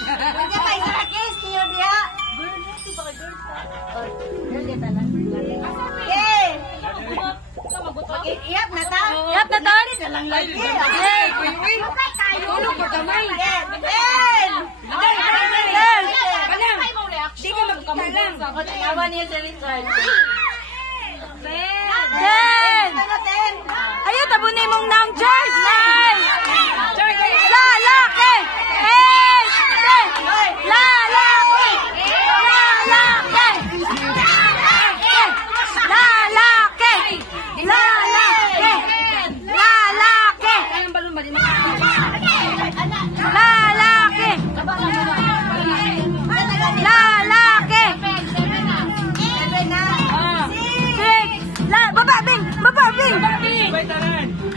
Hindi pa isa na case niyo dia. Girl dia tanan. Okay. Iyap na ta. Yap na ta. Dalang lagi. Hey, uy. Ulo ko kamay. Ben. Di ka magkamalang. O tayawan niya si Richard. Ben! Ayaw, tabunin mong nang George! Nine! Lalaki! Hey! Lalaki! Lalaki! Lalaki! Lalaki! Lalaki! Lalaki! Lalaki! Baba, Bing! Baba, Bing!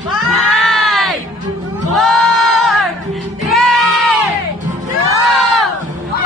5, 4, 3, 2, 1.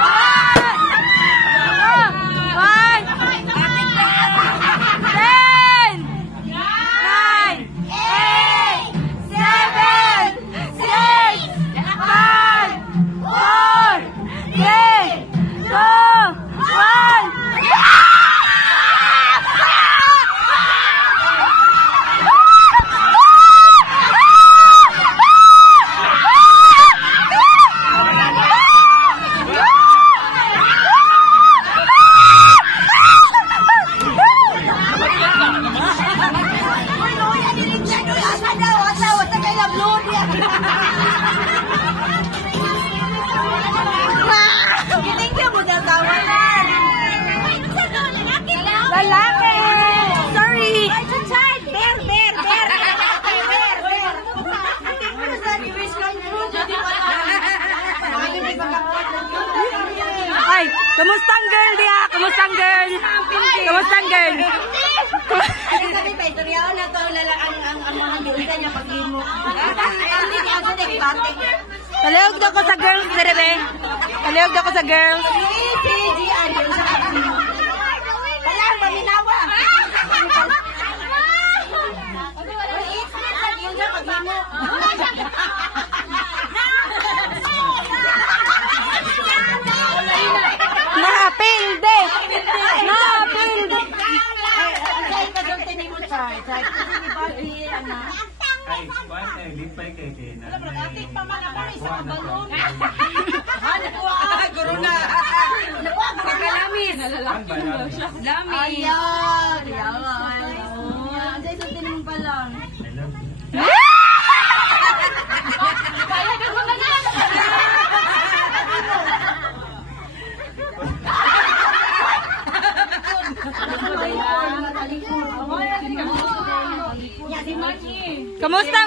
Lalaki! Sorry! Ay, kamustang girl dia? Kamustang girl? Kamustang girl? Sabi pa, itoryaw na to ang mga dulda niya pag-imo. Hindi niya ako nagpate. Talihog daw ko sa girls, Derebe. Talihog daw ko sa girls. Walang paminawa. Napilde! Napilde! Ay, kuwan eh, lipay kay Kena. Guru na! Pagkalamis! Lamis! Ayan! Anday sa tinong pa lang. Kamusta?